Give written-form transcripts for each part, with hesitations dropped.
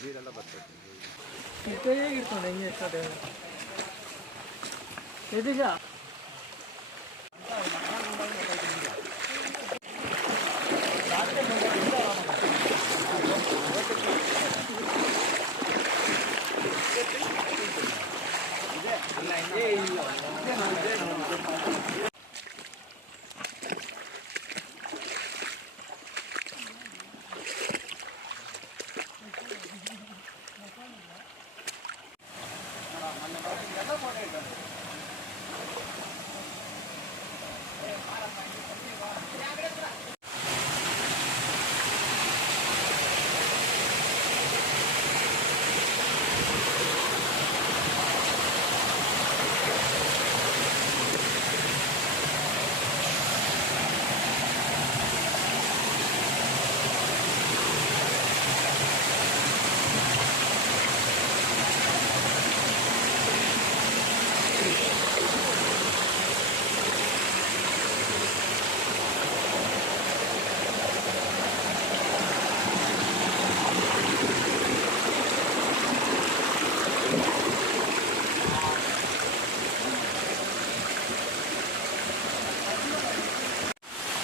ನೀರೆಲ್ಲ ಬರ್ತದೆ ಹೇಗಿರ್ತಾನೆ ಹೆಂಗೆ ಎಷ್ಟೇ ಯತೀಶ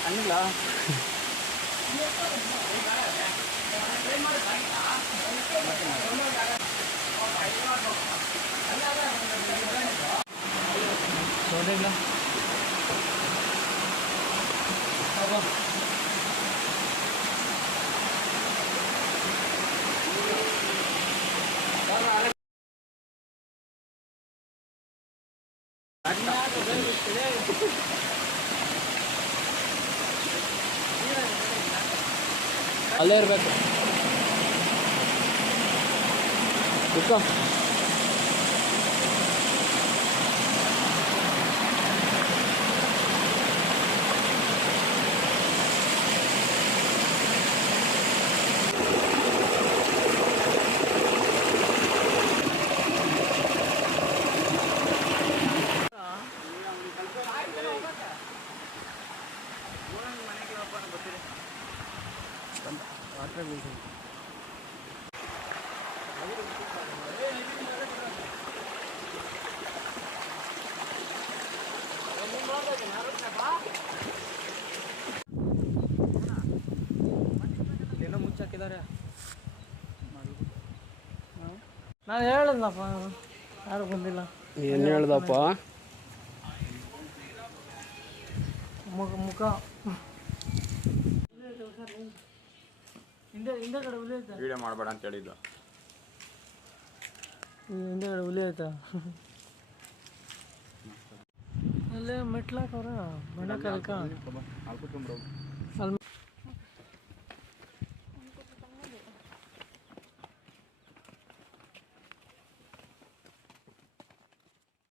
ಅನ್ನಿಲ್ಲ ಸೋದಿಲ್ಲ ಅಲ್ಲೇ ಇರಬೇಕು ಕುತ್ಕೋ ಏನೋ ಮುಚ್ಚಾಕಿದ್ದಾರೆ. ನಾನು ಹೇಳದ್ನಪ್ಪ, ಯಾರು ಬಂದಿಲ್ಲ. ಏನು ಹೇಳ್ದಪ್ಪ? ಮುಖ ಹಿಂದೆ ಕಡೆ ಹುಲಿ ಆಯ್ತಾ? ವಿಡಿಯೋ ಮಾಡಬೇಡ ಅಂತ ಹೇಳಿದ್ದು. ಹಿಂದೆ ಕಡೆ ಹುಲಿ ಆಯ್ತಾ? ಅಲ್ಲೇ ಮೆಟ್ಲಾಕವ್ರ ಮನೆ ಕಾಲಕ್ಕ.